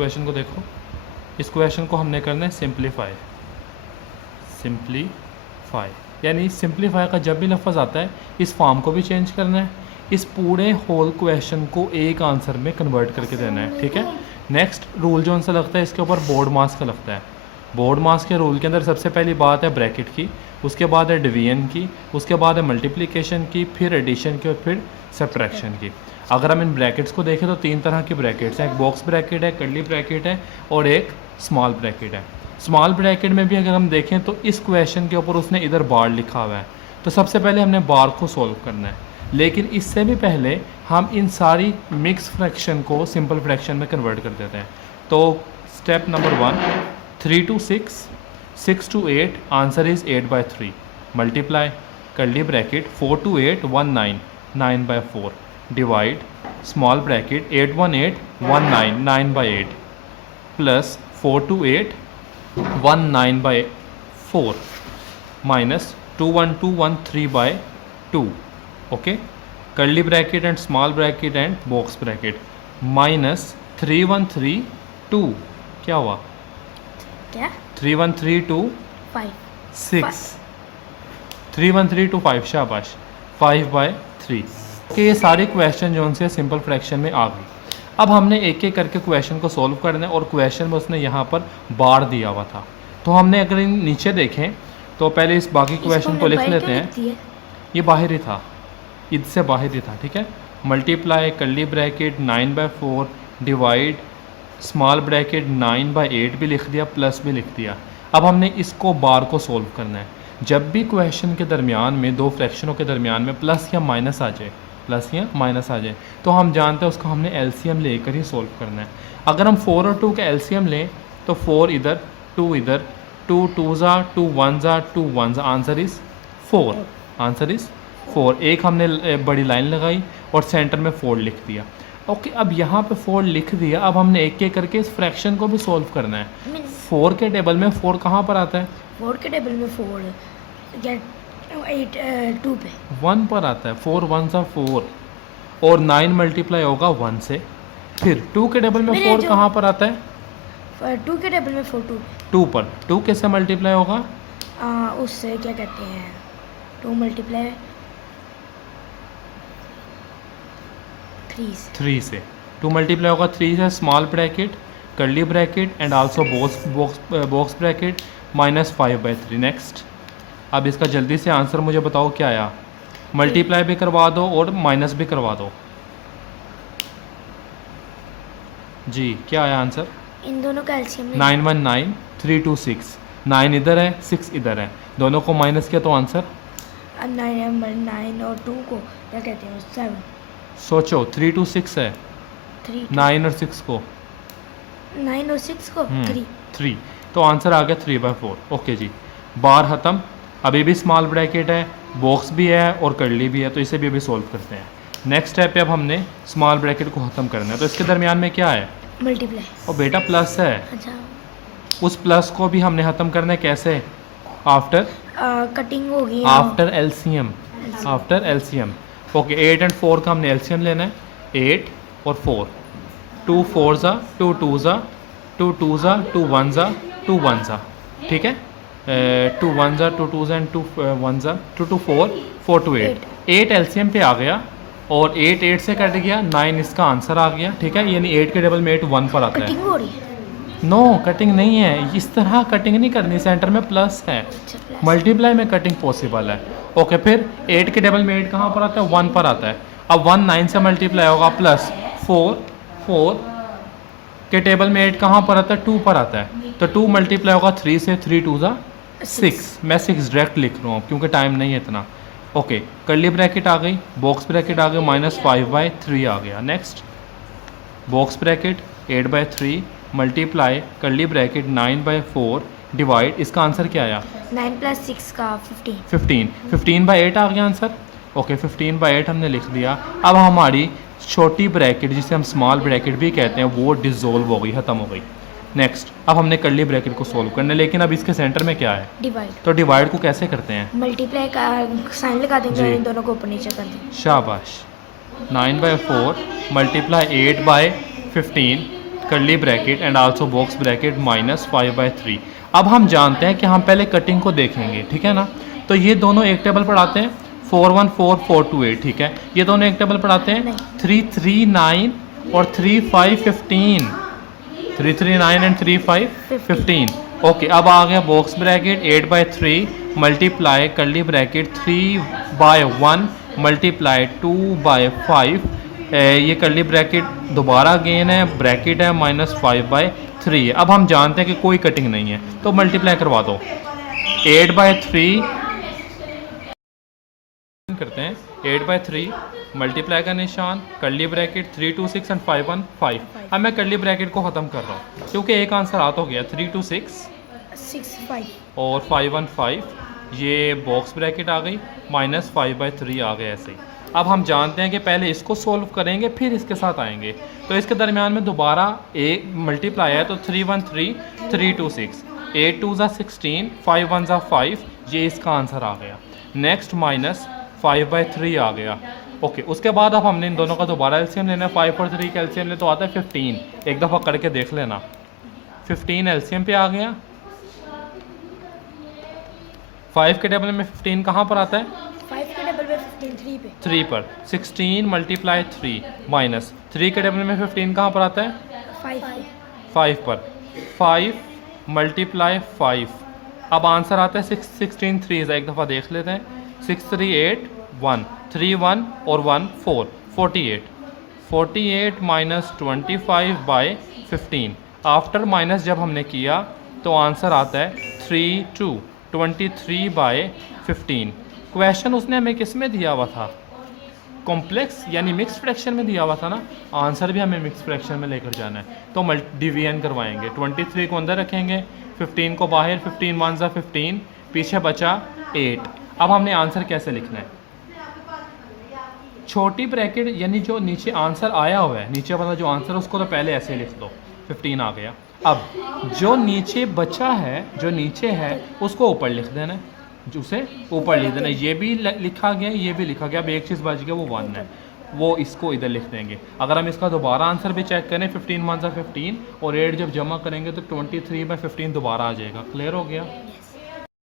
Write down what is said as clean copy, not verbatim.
Question को देखो, इस क्वेश्चन को हमने करना है सिंप्लीफाई। सिंप्लीफाई यानी सिंप्लीफाई का जब भी लफ्ज़ आता है इस फॉर्म को भी चेंज करना है, इस पूरे होल क्वेश्चन को एक आंसर में कन्वर्ट करके देना है, ठीक है। नेक्स्ट रूल जो सा लगता है इसके ऊपर बोर्ड मास का लगता है। बोर्ड मास के रूल के अंदर सबसे पहली बात है ब्रैकेट की, उसके बाद है डिवीजन की, उसके बाद है मल्टीप्लिकेशन की, फिर एडिशन की और फिर सब्ट्रैक्शन की। अगर हम इन ब्रैकेट्स को देखें तो 3 तरह की ब्रैकेट्स हैं, एक बॉक्स ब्रैकेट है, कर्ली ब्रैकेट है और एक स्मॉल ब्रैकेट है। स्मॉल ब्रैकेट में भी अगर हम देखें तो इस क्वेश्चन के ऊपर उसने इधर बार लिखा हुआ है, तो सबसे पहले हमने बार को सॉल्व करना है, लेकिन इससे भी पहले हम इन सारी मिक्स फ्रैक्शन को सिंपल फ्रैक्शन में कन्वर्ट कर देते हैं। तो step number 1, 3 to 6, 6 to 8, answer is 8/3, multiply curly bracket 4 to 8, 19, 9/4, divide small bracket 8 1 8, 19, 9/8, plus 4 to 8, 1 9/4, minus 2 1 2 1 3/2, okay. Curly bracket and small bracket and box bracket, minus 3 1 3 2, क्या हुआ? क्या? 3 1 3 2 5 6, 3 1 3 2 5, शाबाश, 5/3। ओके, ये सारे क्वेश्चन जो उनसे सिंपल फ्रैक्शन में आ गई। अब हमने एक एक करके क्वेश्चन को सॉल्व करना है और क्वेश्चन में उसने यहाँ पर बार दिया हुआ था, तो हमने अगर इन नीचे देखें तो पहले इस बाकी क्वेश्चन को लिख लेते हैं। ये बाहर ही था, इससे बाहर ही था, ठीक है। Multiply curly bracket 9/4, divide small bracket 9/8 भी लिख दिया, प्लस भी लिख दिया। अब हमने इसको बार को सॉल्व करना है। जब भी क्वेश्चन के दरमियान में दो फ्रैक्शनों के दरमियान में प्लस या माइनस आ जाए, प्लस या माइनस आ जाए, तो हम जानते हैं उसको हमने एलसीएम लेकर ही सॉल्व करना है। अगर हम 4 और 2 का एलसीएम लें तो 4 इधर, 2 इधर, 2 2s 2 1s 2 1s, answer is 4, answer is 4। एक हमने बड़ी लाइन लगाई और सेंटर में 4 लिख दिया। ओके, अब यहाँ पे 4 लिख दिया। अब हमने एक एक करके इस फ्रैक्शन को भी सॉल्व करना है। 4 के टेबल में 4 कहाँ पर आता है? 4 के टेबल में 4 या 8 2 पे 1 पर आता है। 4 1s 4 और 9 मल्टीप्लाई होगा 1 से। फिर 2 के टेबल में 4 कहाँ पर आता है? 2 के टेबल में 4 2 पर। 2 कैसे मल्टीप्लाई होगा? उससे क्या कहते हैं, 2 मल्टीप्लाई 3 से। 2 मल्टीप्लाई होगा 3 से, small bracket curly bracket and also box bracket, minus 5/3। Next, अब इसका जल्दी से आंसर मुझे बताओ क्या आया। मल्टीप्लाई भी करवा दो और माइनस भी करवा दो। जी, क्या आया आंसर? इन दोनों का एलसीएम 9 1 9, 3 2 6, 9 इधर है, 6 इधर है, दोनों को माइनस किया तो आंसर 9 और 2 को क्या कहते हैं, 7। सोचो, 3 2 6 है, 9 और 6 को 9 और 6 को 3, तो आंसर आ गया 3/4। ओके जी, बार ख़त्म। अभी भी स्मॉल ब्रैकेट है, बॉक्स भी है और कर्ली भी है, तो इसे भी अभी सॉल्व करते हैं। नेक्स्ट स्टेप पे अब हमने स्मॉल ब्रैकेट को ख़त्म करना है, तो इसके दरमियान में क्या है? मल्टीप्लाई। और बेटा प्लस है। अच्छा, उस प्लस को भी हमने ख़त्म करना है, कैसे? आफ्टर कटिंग होगी, after LCM, after LCM. Okay, 8 और 4 का हमने एलसीएम लेना है, 8 और 4, 2 4s 2 2s 2 2s 2 1s 2 1s, ठीक है। 2 1s 2 2s and 2 1s, 2 2 4 4 2 8, 8 LCM पे आ गया और 8 8 से कट गया, 9 इसका आंसर आ गया, ठीक है। यानी 8 के टेबल में 8 1 पर आता है। कटिंग हो रही है? नो, कटिंग नहीं है, इस तरह कटिंग नहीं करनी, सेंटर में प्लस है, मल्टीप्लाई में कटिंग पॉसिबल है। ओके, फिर 8 के टेबल में 8 कहाँ पर आता है? 1 पर आता है। अब 1 9 से मल्टीप्लाई होगा, प्लस 4 के टेबल में 8 कहाँ पर आता है? 2 पर आता है, तो 2 मल्टीप्लाई होगा 3 से, 3 2s 6। मैं 6 डायरेक्ट लिख रहा हूँ क्योंकि टाइम नहीं है इतना। ओके, कर्ली ब्रैकेट आ गई, बॉक्स ब्रैकेट आ गई, -5/3 आ गया। Next, box bracket 8/3 multiply curly bracket 9/4 divide, इसका आंसर क्या आया? 9 + 6 का 15, 15/8 आ गया आंसर। ओके, 15/8 हमने लिख दिया। अब हमारी छोटी ब्रैकेट जिसे हम स्मॉल ब्रैकेट भी कहते हैं वो डिसॉल्व हो गई, ख़त्म हो गई। नेक्स्ट, अब हमने कर्ली ब्रैकेट को सॉल्व करना है, लेकिन अब इसके सेंटर में क्या है? डिवाइड। तो डिवाइड को कैसे करते हैं? मल्टीप्लाई का साइन लगा देंगे जी। और इन दोनों को ऊपर नीचे कर देंगे। शाबाश। 9/4 multiply 8/15 curly bracket and also box bracket -5/3। अब हम जानते हैं कि हम पहले कटिंग को देखेंगे, ठीक है ना। तो ये दोनों एक टेबल पर आते हैं 414,428, ठीक है। ये दोनों एक टेबल पर आते हैं 339 और 3515, 339 एंड 3515। ओके, अब आ गया box bracket 8/3 multiply curly bracket 3/1 multiply 2/5। ये कर्ली ब्रैकेट दोबारा अगेन है, ब्रैकेट है -5/3 है। अब हम जानते हैं कि कोई कटिंग नहीं है, तो मल्टीप्लाई करवा दो। 8/3 करते हैं, 8/3 मल्टीप्लाई का निशान, कर्ली ब्रैकेट 326 एंड 515। अब मैं कर्ली ब्रैकेट को ख़त्म कर रहा हूँ क्योंकि एक आंसर आ तो गया, 326 6 और 515। ये बॉक्स ब्रैकेट आ गई, -5/3 आ गया ऐसे ही। अब हम जानते हैं कि पहले इसको सोल्व करेंगे फिर इसके साथ आएंगे। तो इसके दरमियान में दोबारा एक मल्टीप्लाई है, तो 313 326, 8 2 16, 5 1 5, ये इसका आंसर आ गया। नेक्स्ट -5/3 आ गया। ओके, उसके बाद अब हमने इन दोनों का दोबारा एलसीएम लेना है। 5 और 3 का एलसीएम ले तो आता है 15। एक दफ़ा करके देख लेना। 15 एलसीएम पे आ गया। 5 के टेबल में 15 कहाँ पर आता है? 5 के टेबल पे 15 3 पे 3 पर। 16 मल्टीप्लाई 3 माइनस 3 के टेबल में 15 कहाँ पर आता है? 5 पे 5 पर। 5 मल्टीप्लाई 5, अब आंसर आता है 16 3। एक दफ़ा देख लेते हैं। 6 3 8 1 3 1 और 1 4, 48। 48 माइनस 25/15। आफ्टर माइनस जब हमने किया तो आंसर आता है 3 2, 23/15। क्वेश्चन उसने हमें किस में दिया हुआ था? कॉम्प्लेक्स यानी मिक्स फ्रैक्शन में दिया हुआ था ना। आंसर भी हमें मिक्स फ्रैक्शन में लेकर जाना है, तो डिवीजन करवाएंगे। 23 को अंदर रखेंगे, 15 को बाहर। 15 1 ज़ा 15, पीछे बचा 8। अब हमने आंसर कैसे लिखना है? छोटी ब्रैकेट यानी जो नीचे आंसर आया हुआ है, नीचे वाला जो आंसर है उसको तो पहले ऐसे लिख दो, 15 आ गया। अब जो नीचे बचा है, जो नीचे है उसको ऊपर लिख देना है, जो उसे ऊपर लिख देना है। ये भी लिखा गया, ये भी लिखा गया। अब एक चीज़ बच गया, वो 1 है, वो इसको इधर लिख देंगे। अगर हम इसका दोबारा आंसर भी चेक करें, 15 1 ज़ा 15 और 8 जब जमा करेंगे तो 23/15 दोबारा आ जाएगा। क्लियर हो गया?